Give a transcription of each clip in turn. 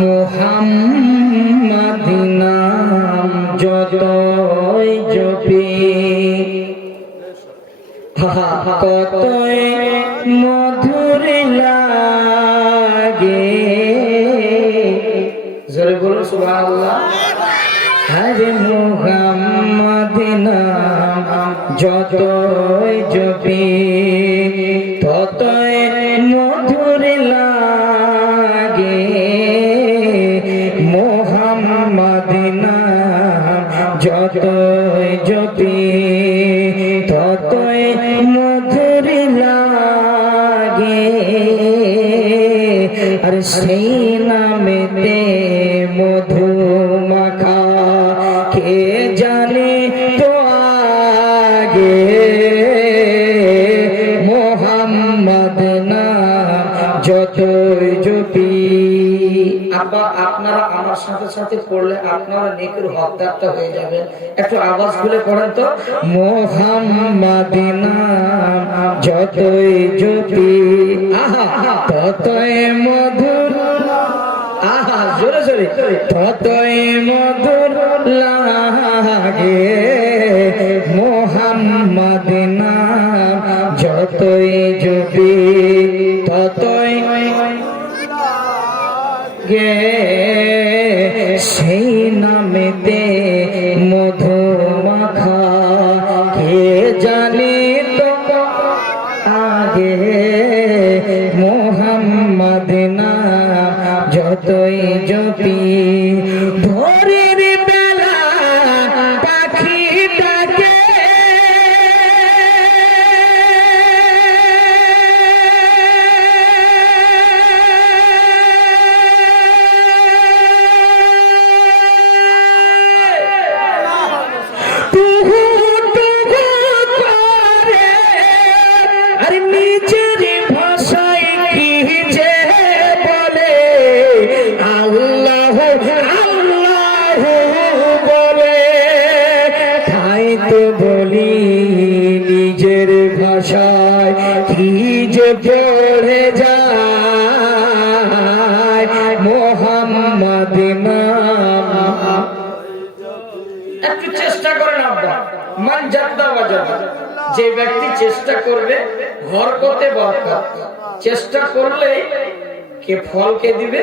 মোহাম্মদ নাম যতই জপি কতই মধুর লাগে। জোরে বলুন সুবহানাল্লাহ। হরে মোহাম্মদ নাম যতই জপি, ততই মধুর যতই জপি ততই মধুর লাগে। আর সেই নামেতে মধু মাখা কে জানে তো আগে? আব্বা আপনারা আমার সাথে সাথে পড়লে আপনারা নেকের হকদারটা হয়ে যাবেন। একটু আওয়াজ খুলে পড়েন তো। মোহাম্মদ নাম যতই আহা, ততই মধুর আহা, জোরে জোরে। ততই মধুর লাগে। মোহাম্মদ নাম যতই জপি ততই গে। সেই নামেতে মধু মাখা কে জানি তো আগে? মোহাম্মদ না যতই জপি বলি, নিজের ভাষায় কি যে পড়ে যায়। মোহাম্মদ একটু চেষ্টা করেন আব্বা, মান জাদ্দা যে ব্যক্তি চেষ্টা করবে ঘর করতে বরকত। চেষ্টা করলে কে ফল কে দিবে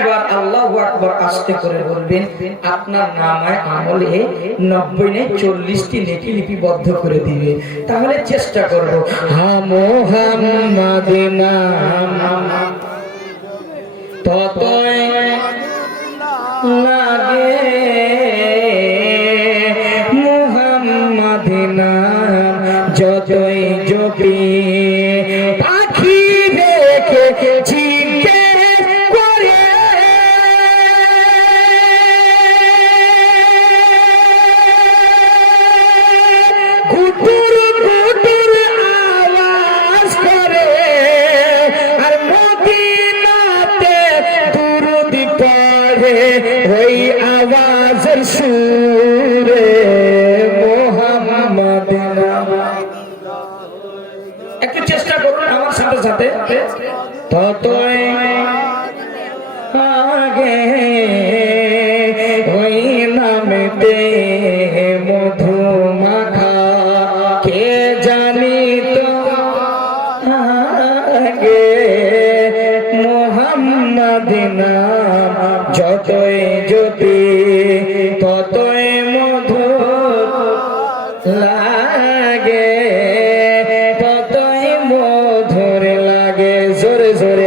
একটিবার আল্লাহু আকবার আস্তে করে বলবেন, আপনার নামায় আমলে নব্বই নেই চল্লিশটি নেকি লিপিবদ্ধ করে দিবে। তাহলে চেষ্টা করব। হা মোহাম্মদ ততই লাগে মোহাম্মদ যতই জপি আওয়াজের সুরে একটু চেষ্টা করুন আমার সাথে সাথে। ততই আগে ওই নামেতে মধু কে জানি তো আগে মোহাম্মদ নাম যতই জ্যোতি ততই মধুর লাগে ততই মধুর লাগে। জোরে জোরে